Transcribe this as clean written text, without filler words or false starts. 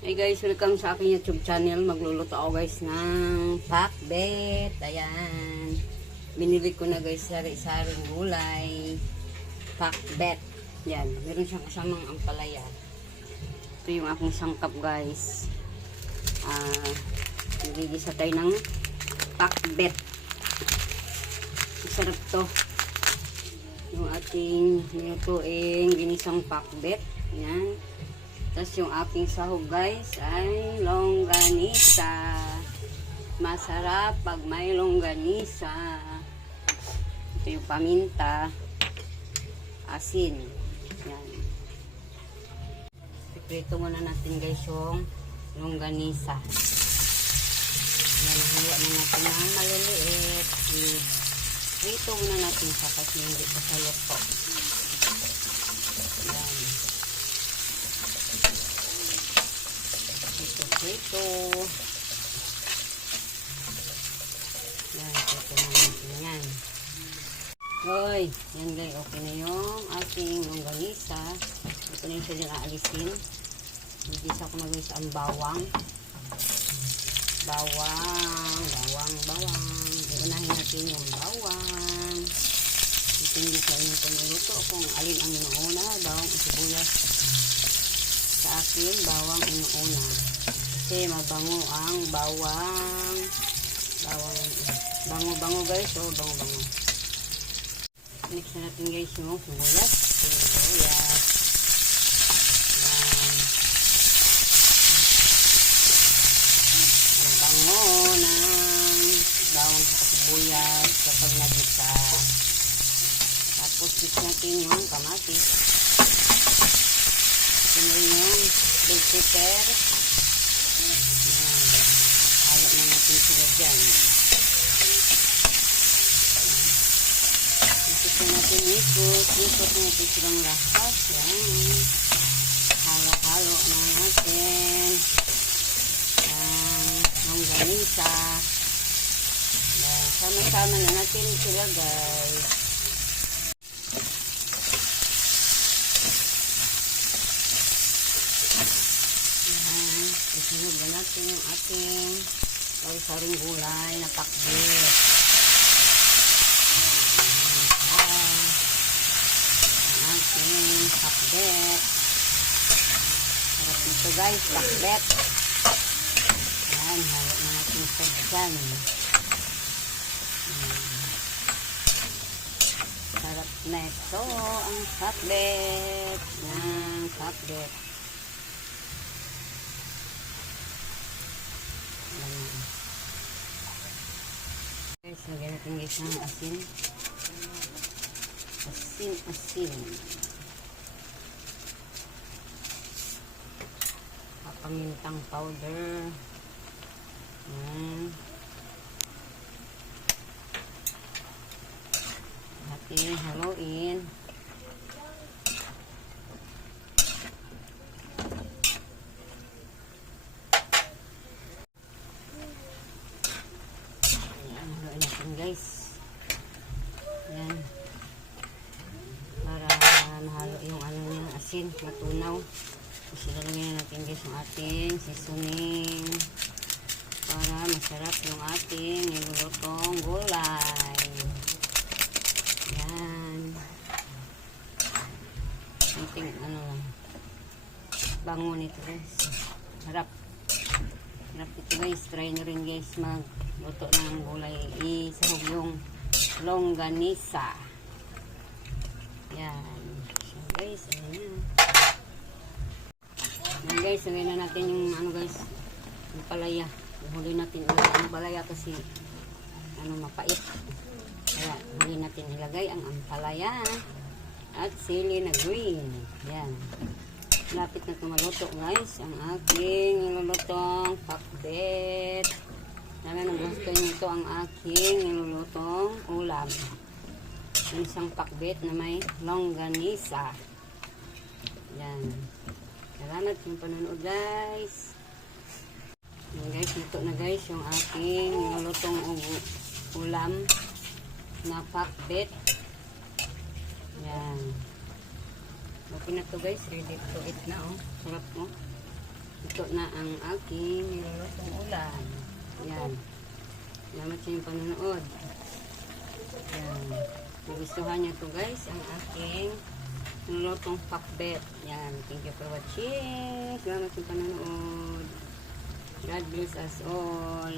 Hey guys, welcome sa aking YouTube channel. Magluluto ako guys ng pakbet. Ayan. Binili ko na guys sari-saring gulay. Pakbet. Yan. Meron siyang kasamang ampalaya. Ito yung aking sangkap guys. Nagigisa tayo ng pakbet. Masarap to. Yung ating nilutuing ginisang pakbet. Yan. Tapos yung aking sahog guys ay longganisa. Masarap pag may longganisa. Ito yung paminta. Asin. Yan. Iprito muna natin guys yung longganisa. Yan, hiwa na natin ng maliliit. Iprito muna natin sa kasi hindi pa sa luto. Yan. Ito. Yan, ito natin yan. Hoy, yan guys, okay na yung ating longganisa. Ito na yung siya dyan aalisin. Nagisa ko na guys ang bawang. Bawang. Iunahin natin yung bawang. Depende sa inyong panuluto kung alin ang inuuna. Bawang o sibuyas. Sa akin, bawang inuuna. Kasi mabango ang bawang. Bango guys. So, bango. Mix na natin guys yung sibuyas. Yan. Ang bango ng bawang sa sibuyas kapag nagisa. Tapos mix natin yung kamatis. Ito yung bell pepper. Halo na natin sila dyan. Ikot natin ikot natin silang lahat. Yan. Halo-halo na natin ang longganisa. Sama-sama na natin sila guys. Isunod na natin yung ating sari-saring gulay na pakbet. Ang ating pakbet. Sarap nito guys, pakbet. Yan, halo na natin sa dyan. Sarap na ito ang pakbet. Yan, pakbet. Guys, lagyan natin guys ng asin. Asin. Pamintang powder. Yan. Ating haluin. Guys, yan, para mahalo yung ano niya, asin, matunaw. Kasi lalagyan natin guys yung ating seasoning para masarap yung ating nilulutong gulay. Yan, ating ano, bango nito guys. Harap ito guys, try nyo rin guys magluto ng gulay. Isahog yung longganisa. Yan. So guys, ayan na. Yan guys, lagay na natin yung ano guys, yung palaya. Huli natin ilagay ang palaya kasi ano mapait. Kaya huli natin ilagay ang ampalaya at sili na green. Yan. Lapit na tumaluto guys ang aking nilulutong pakbet. Sana nagustuhan nito ang aking nilulutong ulam. Isang pakbet na may longganisa. Yan. Salamat sa panonood guys. Yan guys, luto na guys yung aking nilulutong ulam na pakbet. Yan. Okay na to guys, ready to eat na oh. Sarap mo. Ito na ang aking nilulutong ulam. Yan. Salamat sa inyong panonood. Yan. Kung gustuhan nyo to guys, ang aking nilulutong pakbet. Yan. Thank you for watching. Salamat sa panonood. God bless us all.